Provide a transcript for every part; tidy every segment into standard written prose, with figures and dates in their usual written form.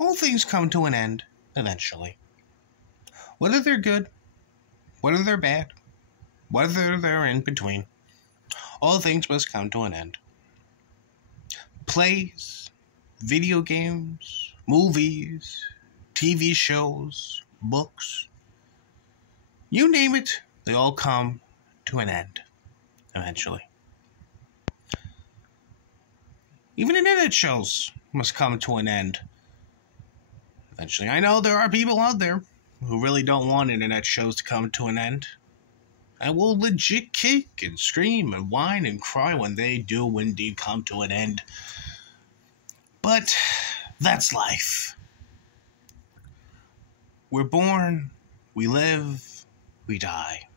all things come to an end eventually. Whether they're good, whether they're bad, whether they're in between, all things must come to an end. Plays, video games, movies, TV shows, books, you name it, they all come to an end eventually. Even internet shows must come to an end eventually. I know there are people out there who really don't want internet shows to come to an end. I will legit kick and scream and whine and cry when they do indeed come to an end. But that's life. We're born, we live, we die.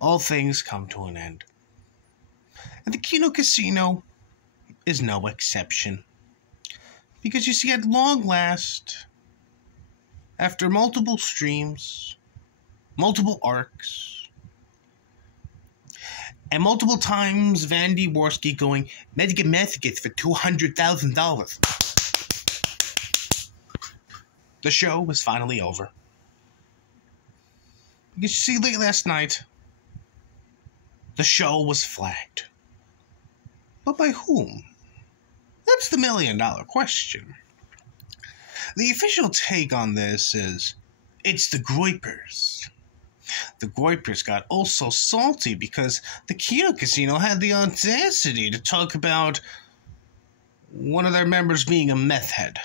All things come to an end. And the Kino Casino is no exception. Because you see, at long last, after multiple streams, multiple arcs, and multiple times Van Dvorsky going, Medgate for $200,000. The show was finally over. Because you see, late last night, the show was flagged. But by whom? That's the million-dollar question. The official take on this is, it's the Groypers. The Groypers got also salty because the Kino Casino had the audacity to talk about one of their members being a meth head.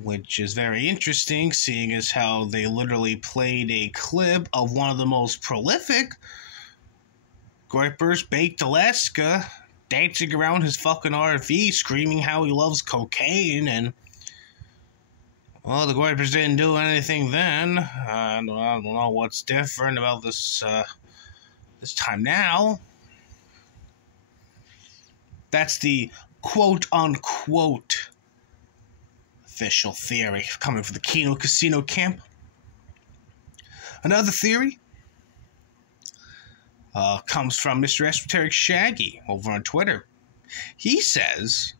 Which is very interesting, seeing as how they literally played a clip of one of the most prolific Groypers, Baked Alaska, dancing around his fucking RV, screaming how he loves cocaine, and well, the Groypers didn't do anything then. I don't know what's different about this time now. That's the quote-unquote official theory coming from the Kino Casino camp. Another theory comes from Mr. Esoteric Shaggy over on Twitter. He says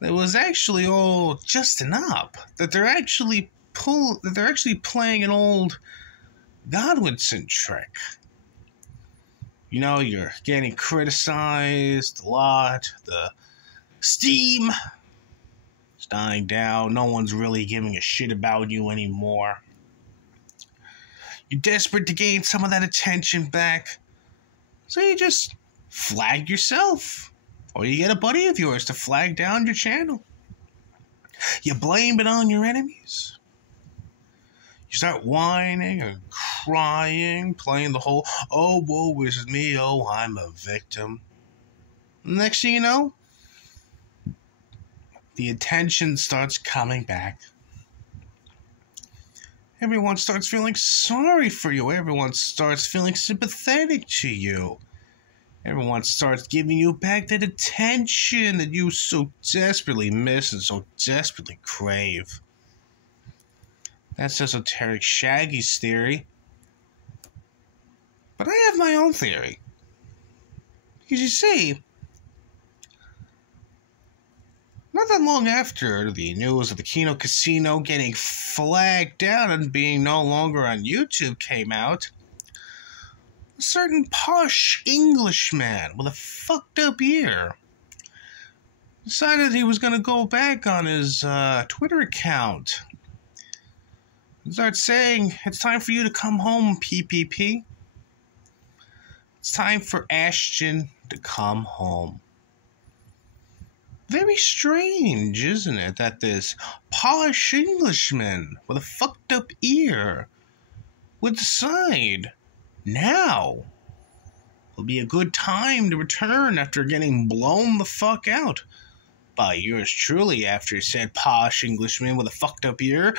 it was actually all just an up, that they're actually playing an old Godwinson trick. You know, you're getting criticized a lot. The steam is dying down. No one's really giving a shit about you anymore. You're desperate to gain some of that attention back, so you just flag yourself. Or you get a buddy of yours to flag down your channel. You blame it on your enemies. You start whining and crying, playing the whole, oh, woe is me, oh, I'm a victim. Next thing you know, the attention starts coming back. Everyone starts feeling sorry for you. Everyone starts feeling sympathetic to you. Everyone starts giving you back that attention that you so desperately miss and so desperately crave. That's Esoteric Shaggy's theory. But I have my own theory. Because you see, not that long after the news of the Kino Casino getting flagged down and being no longer on YouTube came out, a certain posh Englishman with a fucked up ear decided he was going to go back on his Twitter account and start saying, it's time for you to come home, PPP. It's time for Ashton to come home. Very strange, isn't it, that this posh Englishman with a fucked up ear would decide now will be a good time to return after getting blown the fuck out by yours truly after said posh Englishman with a fucked up ear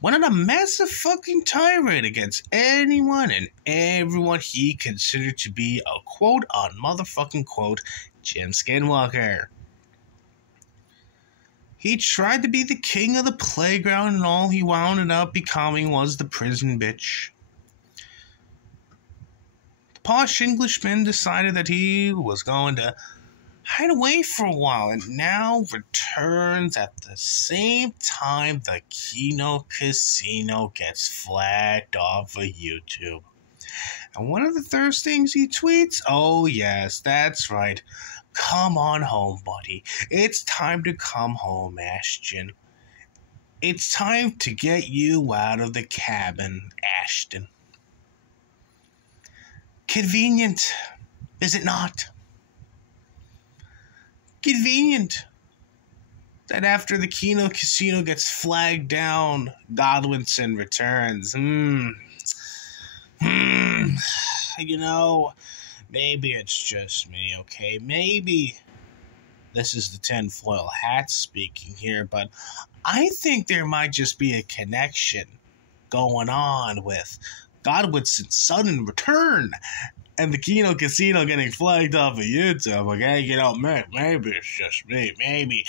went on a massive fucking tirade against anyone and everyone he considered to be a quote on motherfucking quote Jim Skinwalker. He tried to be the king of the playground and all he wound up becoming was the prison bitch. The posh Englishman decided that he was going to hide away for a while and now returns at the same time the Kino Casino gets flagged off of YouTube. And one of the first things he tweets, oh yes, that's right, come on home, buddy. It's time to come home, Ashton. It's time to get you out of the cabin, Ashton. Convenient, is it not? Convenient that after the Kino Casino gets flagged down, Godwinson returns. You know, maybe it's just me, okay? Maybe this is the tinfoil hat speaking here, but I think there might just be a connection going on with Godwinson's sudden return and the Kino Casino getting flagged off of YouTube, okay? You know, maybe it's just me. Maybe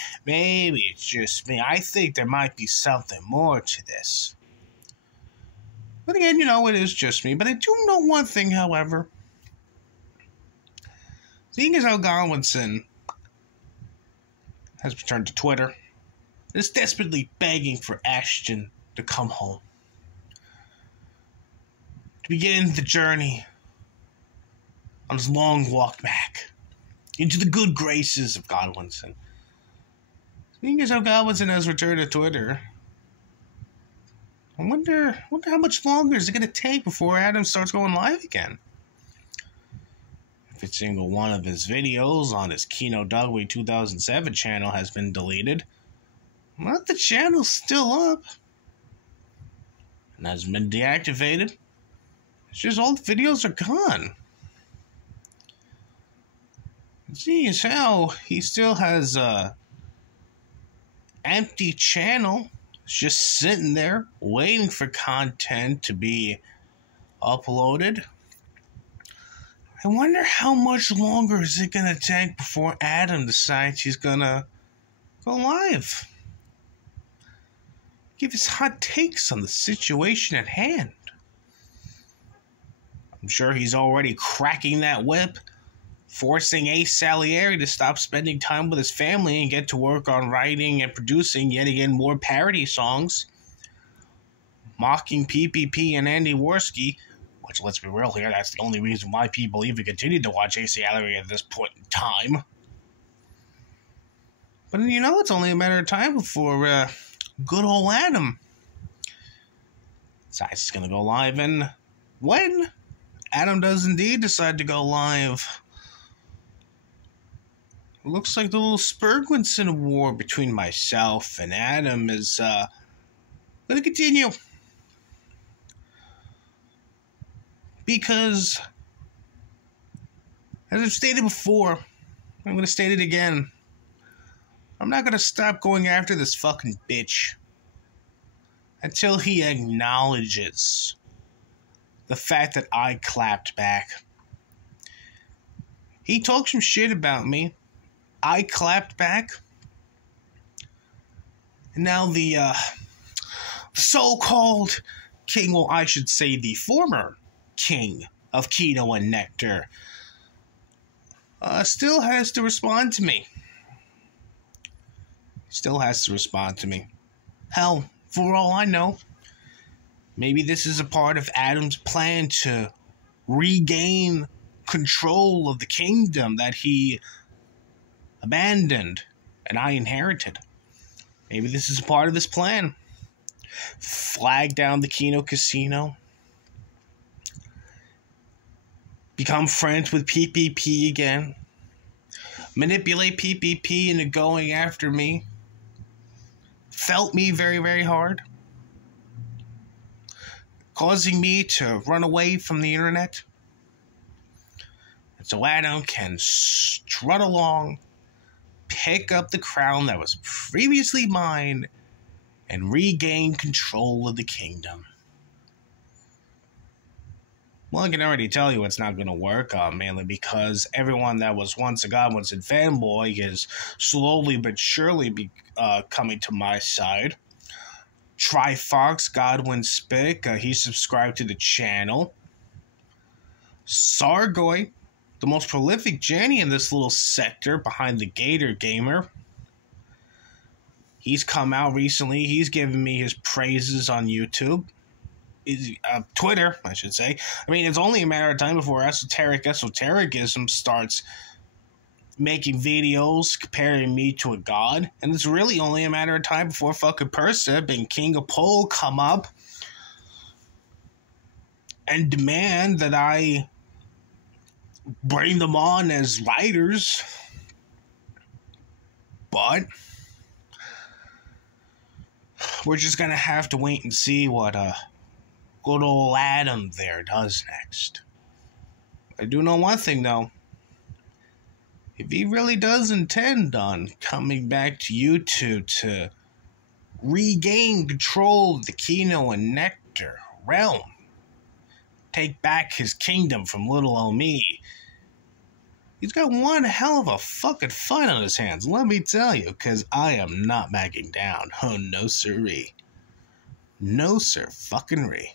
it's just me. I think there might be something more to this. But again, you know, it is just me. But I do know one thing, however. Seeing as how Godwinson has returned to Twitter, is desperately begging for Ashton to come home. To begin the journey on his long walk back into the good graces of Godwinson. Seeing as how Godwinson has returned to Twitter, I wonder how much longer is it going to take before Adam starts going live again. If a single one of his videos on his Kino Dugway 2007 channel has been deleted, well, the channel's still up and hasn't been deactivated. It's just all the videos are gone. Seeing as how he still has a empty channel, it's just sitting there waiting for content to be uploaded. I wonder how much longer is it going to take before Adam decides he's going to go live. Give his hot takes on the situation at hand. I'm sure he's already cracking that whip, forcing Ace Salieri to stop spending time with his family and get to work on writing and producing yet again more parody songs, mocking PPP and Andy Worski, which, let's be real here, that's the only reason why people even continue to watch Ace Salieri at this point in time. But, you know, it's only a matter of time before good old Adam decides he's going to go live. And when Adam does indeed decide to go live, it looks like the little Spurgwinson war between myself and Adam is going to continue. Because, as I've stated before, I'm going to state it again, I'm not going to stop going after this fucking bitch until he acknowledges the fact that I clapped back. He talked some shit about me. I clapped back. And now the so-called king, well, I should say the former king of Kino and Nectar, still has to respond to me. Still has to respond to me. Hell, for all I know, maybe this is a part of Adam's plan to regain control of the kingdom that he abandoned and I inherited. Maybe this is a part of this plan. Flag down the Kino Casino. Become friends with PPP again. Manipulate PPP into going after me. Felt me very, very hard. Causing me to run away from the internet. And so Adam can strut along, pick up the crown that was previously mine, and regain control of the kingdom. Well, I can already tell you it's not going to work, mainly because everyone that was once a Godwinson fanboy is slowly but surely coming to my side. Try Fox, Godwin Spick, he subscribed to the channel. Sargoy the most prolific Jenny in this little sector behind the Gator Gamer. He's come out recently. He's given me his praises on YouTube. Twitter, I should say. I mean, it's only a matter of time before esotericism starts making videos comparing me to a god. And it's really only a matter of time before fucking Persev and King of Pole come up and demand that I bring them on as writers. But we're just gonna have to wait and see what good old Adam there does next. I do know one thing though. If he really does intend on coming back to YouTube to regain control of the Kino and Nectar realm, take back his kingdom from little old me, he's got one hell of a fucking fight on his hands, let me tell you, because I am not backing down. Oh, no sirree. No sir fucking ree.